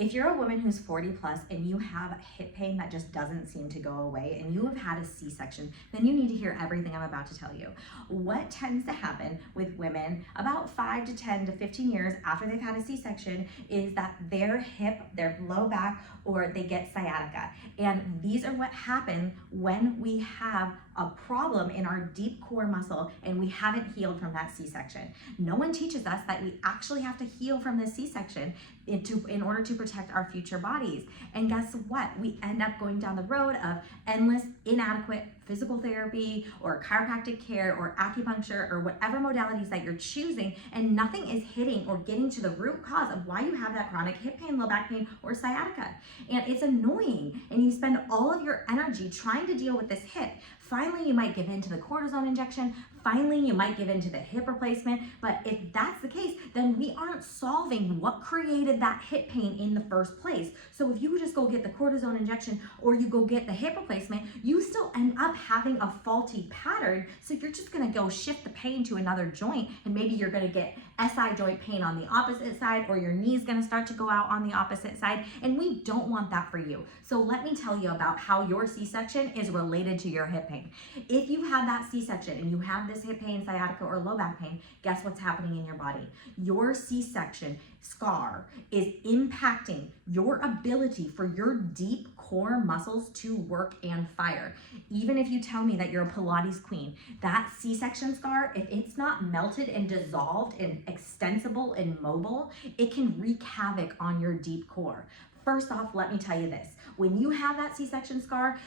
If you're a woman who's 40 plus and you have hip pain that just doesn't seem to go away and you have had a C-section, then you need to hear everything I'm about to tell you. What tends to happen with women about 5 to 10 to 15 years after they've had a C-section is that their hip, their low back, or they get sciatica. And these are what happen when we have a problem in our deep core muscle and we haven't healed from that C-section. No one teaches us that we actually have to heal from the C-section in order to protect our future bodies. And guess what? We end up going down the road of endless, inadequate physical therapy or chiropractic care or acupuncture or whatever modalities that you're choosing, and nothing is hitting or getting to the root cause of why you have that chronic hip pain, low back pain, or sciatica. And it's annoying, and you spend all of your energy trying to deal with this hip. Finally, you might give in to the cortisone injection. Finally, you might give in to the hip replacement. But if that's the case, then we aren't solving what created that hip pain in the first place. So if you just go get the cortisone injection or you go get the hip replacement, you still end up having a faulty pattern. So you're just gonna go shift the pain to another joint, and maybe you're gonna get SI joint pain on the opposite side, or your knee's gonna start to go out on the opposite side, and we don't want that for you. So let me tell you about how your C-section is related to your hip pain. If you have that C-section and you have this hip pain, sciatica, or low back pain, guess what's happening in your body? Your C-section scar is impacting your ability for your deep core muscles to work and fire. Even if you tell me that you're a Pilates queen, that C-section scar, if it's not melted and dissolved and extensible and mobile, it can wreak havoc on your deep core. First off, let me tell you this. When you have that C-section scar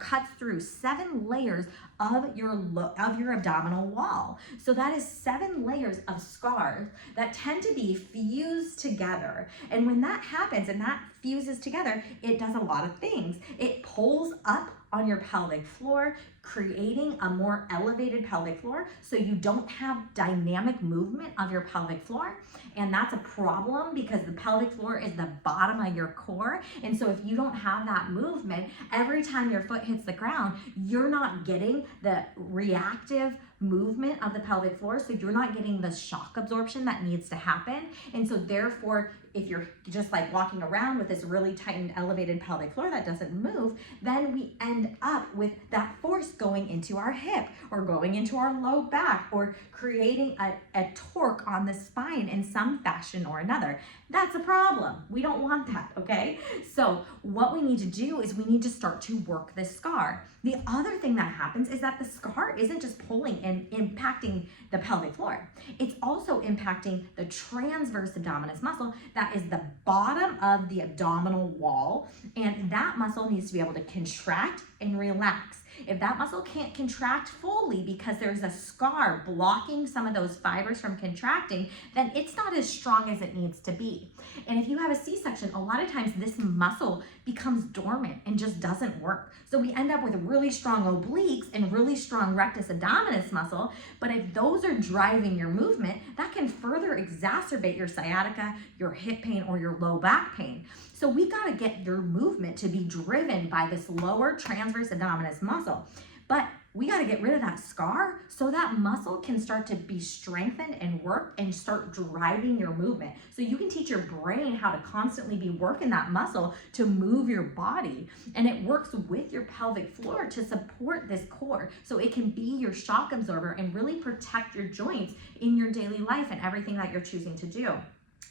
cuts through 7 layers of your abdominal wall. So that is 7 layers of scars that tend to be fused together. And when that happens and that fuses together, it does a lot of things. It pulls up on your pelvic floor, creating a more elevated pelvic floor so you don't have dynamic movement of your pelvic floor. And that's a problem because the pelvic floor is the bottom of your core. And so if you don't have that movement, every time your foot hits the ground, you're not getting the reactive movement of the pelvic floor. So you're not getting the shock absorption that needs to happen. And so therefore, if you're just like walking around with this really tightened, elevated pelvic floor that doesn't move, then we end up with that force going into our hip or going into our low back or creating a torque on the spine in some fashion or another. That's a problem. We don't want that, okay? So what we need to do is we need to start to work this scar. The other thing that happens is that the scar isn't just pulling and impacting the pelvic floor. It's also impacting the transverse abdominis muscle that is the bottom of the abdominal wall, and that muscle needs to be able to contract and relax. If that muscle can't contract fully because there's a scar blocking some of those fibers from contracting, then it's not as strong as it needs to be. And if you have a C-section, a lot of times this muscle becomes dormant and just doesn't work. So we end up with really strong obliques and really strong rectus abdominis muscle, but if those are driving your movement, that can further exacerbate your sciatica, your hip pain, or your low back pain. So we gotta get your movement to be driven by this lower transverse abdominis muscle. But we gotta get rid of that scar so that muscle can start to be strengthened and work and start driving your movement. So you can teach your brain how to constantly be working that muscle to move your body. And it works with your pelvic floor to support this core. So it can be your shock absorber and really protect your joints in your daily life and everything that you're choosing to do.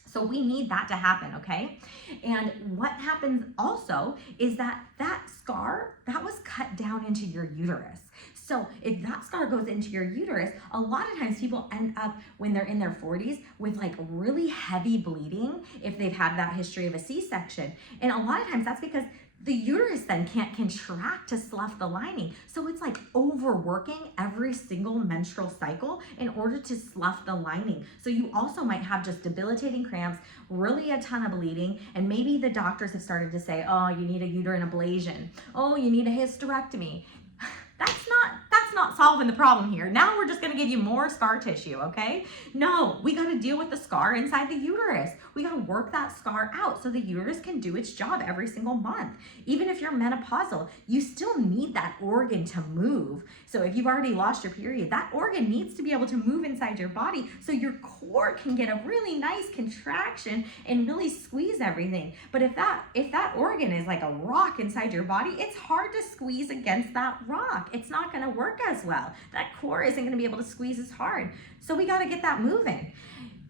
So we need that to happen, okay? And what happens also is that scar, that was cut down into your uterus. So if that scar goes into your uterus, a lot of times people end up when they're in their 40s with like really heavy bleeding if they've had that history of a C-section. And a lot of times that's because the uterus then can't contract to slough the lining. So it's like overworking every single menstrual cycle in order to slough the lining. So you also might have just debilitating cramps, really a ton of bleeding, and maybe the doctors have started to say, oh, you need a uterine ablation. Oh, you need a hysterectomy. That's not solving the problem here. Now we're just gonna give you more scar tissue, okay? No, we gotta deal with the scar inside the uterus. We gotta work that scar out so the uterus can do its job every single month. Even if you're menopausal, you still need that organ to move. So if you've already lost your period, that organ needs to be able to move inside your body so your core can get a really nice contraction and really squeeze everything. But if that organ is like a rock inside your body, it's hard to squeeze against that rock. It's not gonna work as well. That core isn't gonna be able to squeeze as hard. So we gotta get that moving.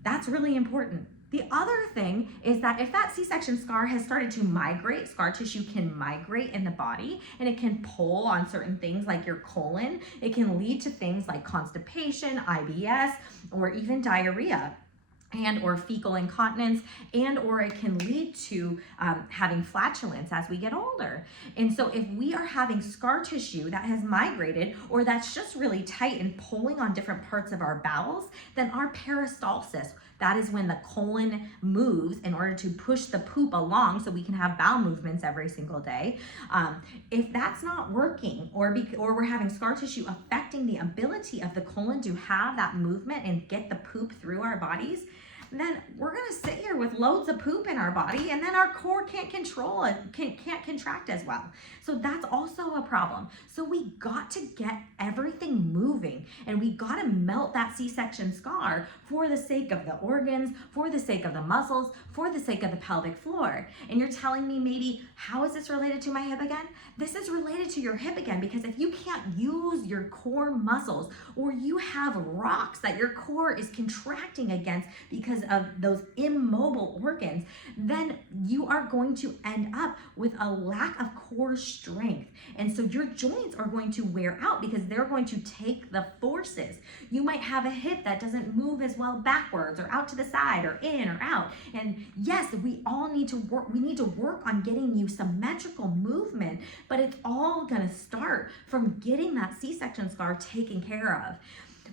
That's really important. The other thing is that if that C-section scar has started to migrate, scar tissue can migrate in the body and it can pull on certain things like your colon. It can lead to things like constipation, IBS, or even diarrhea, and or fecal incontinence, and or it can lead to having flatulence as we get older. And so if we are having scar tissue that has migrated or that's just really tight and pulling on different parts of our bowels, then our peristalsis, that is when the colon moves in order to push the poop along so we can have bowel movements every single day. If that's not working, or we're having scar tissue affecting the ability of the colon to have that movement and get the poop through our bodies, then we're gonna sit here with loads of poop in our body, and then our core can't control it, can't contract as well. So that's also a problem. So we got to get everything moving, and we got to melt that C-section scar for the sake of the organs, for the sake of the muscles, for the sake of the pelvic floor. And you're telling me maybe, how is this related to my hip again? This is related to your hip again, because if you can't use your core muscles, or you have rocks that your core is contracting against because of those immobile organs, then you are going to end up with a lack of core strength. And so your joints are going to wear out because they're going to take the forces. You might have a hip that doesn't move as well backwards or out to the side or in or out. And yes, we all need to work. We need to work on getting you symmetrical movement, but it's all gonna start from getting that C-section scar taken care of.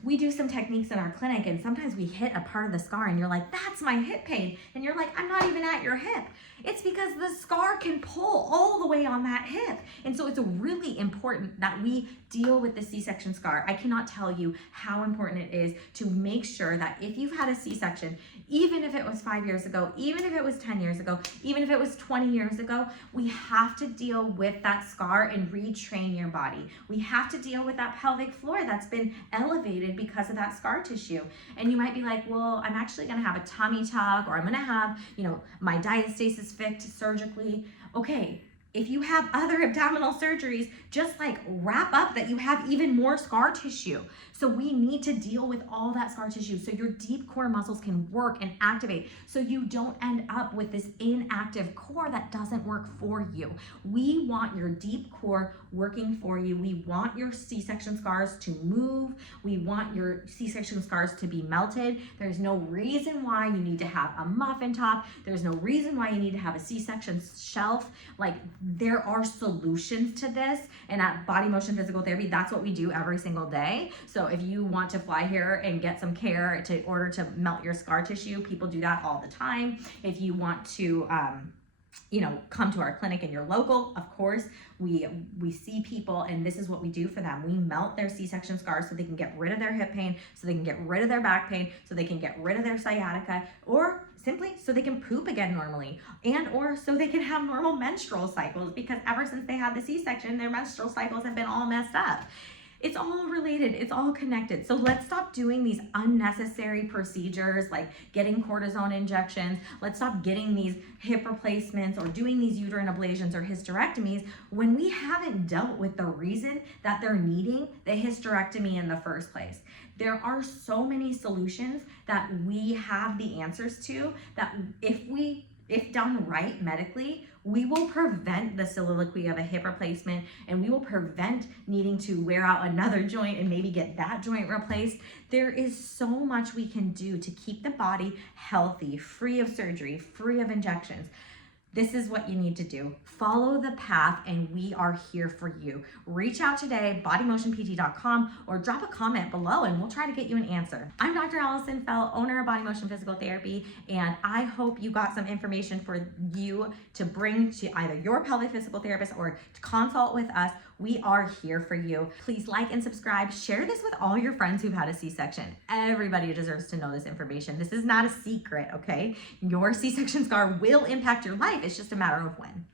We do some techniques in our clinic, and sometimes we hit a part of the scar and you're like, that's my hip pain. And you're like, I'm not even at your hip. It's because the scar can pull all the way on that hip. And so it's really important that we deal with the C-section scar. I cannot tell you how important it is to make sure that if you've had a C-section, even if it was 5 years ago, even if it was 10 years ago, even if it was 20 years ago, we have to deal with that scar and retrain your body. We have to deal with that pelvic floor that's been elevated because of that scar tissue. And you might be like, well, I'm actually gonna have a tummy tuck, or I'm gonna have, my diastasis fixed surgically. Okay, if you have other abdominal surgeries, just like wrap up that you have even more scar tissue. So we need to deal with all that scar tissue so your deep core muscles can work and activate, so you don't end up with this inactive core that doesn't work for you. We want your deep core working for you. We want your C-section scars to move. We want your C-section scars to be melted. There's no reason why you need to have a muffin top. There's no reason why you need to have a C-section shelf. Like, there are solutions to this, and at Body Motion Physical Therapy, that's what we do every single day. So if you want to fly here and get some care in order to melt your scar tissue, people do that all the time. If you want to come to our clinic and you're local, of course, we see people, and this is what we do for them. We melt their C-section scars so they can get rid of their hip pain, so they can get rid of their back pain, so they can get rid of their sciatica, or simply so they can poop again normally, and or so they can have normal menstrual cycles, because ever since they had the C-section, their menstrual cycles have been all messed up. It's all related, it's all connected. So let's stop doing these unnecessary procedures like getting cortisone injections. Let's stop getting these hip replacements or doing these uterine ablations or hysterectomies when we haven't dealt with the reason that they're needing the hysterectomy in the first place. There are so many solutions that we have the answers to, that if done right medically, we will prevent the soliloquy of a hip replacement, and we will prevent needing to wear out another joint and maybe get that joint replaced. There is so much we can do to keep the body healthy, free of surgery, free of injections. This is what you need to do. Follow the path, and we are here for you. Reach out today, bodymotionpt.com, or drop a comment below and we'll try to get you an answer. I'm Dr. Allison Feldt, owner of Body Motion Physical Therapy, and I hope you got some information for you to bring to either your pelvic physical therapist or to consult with us. We are here for you. Please like and subscribe. Share this with all your friends who've had a C-section. Everybody deserves to know this information. This is not a secret, okay? Your C-section scar will impact your life. It's just a matter of when.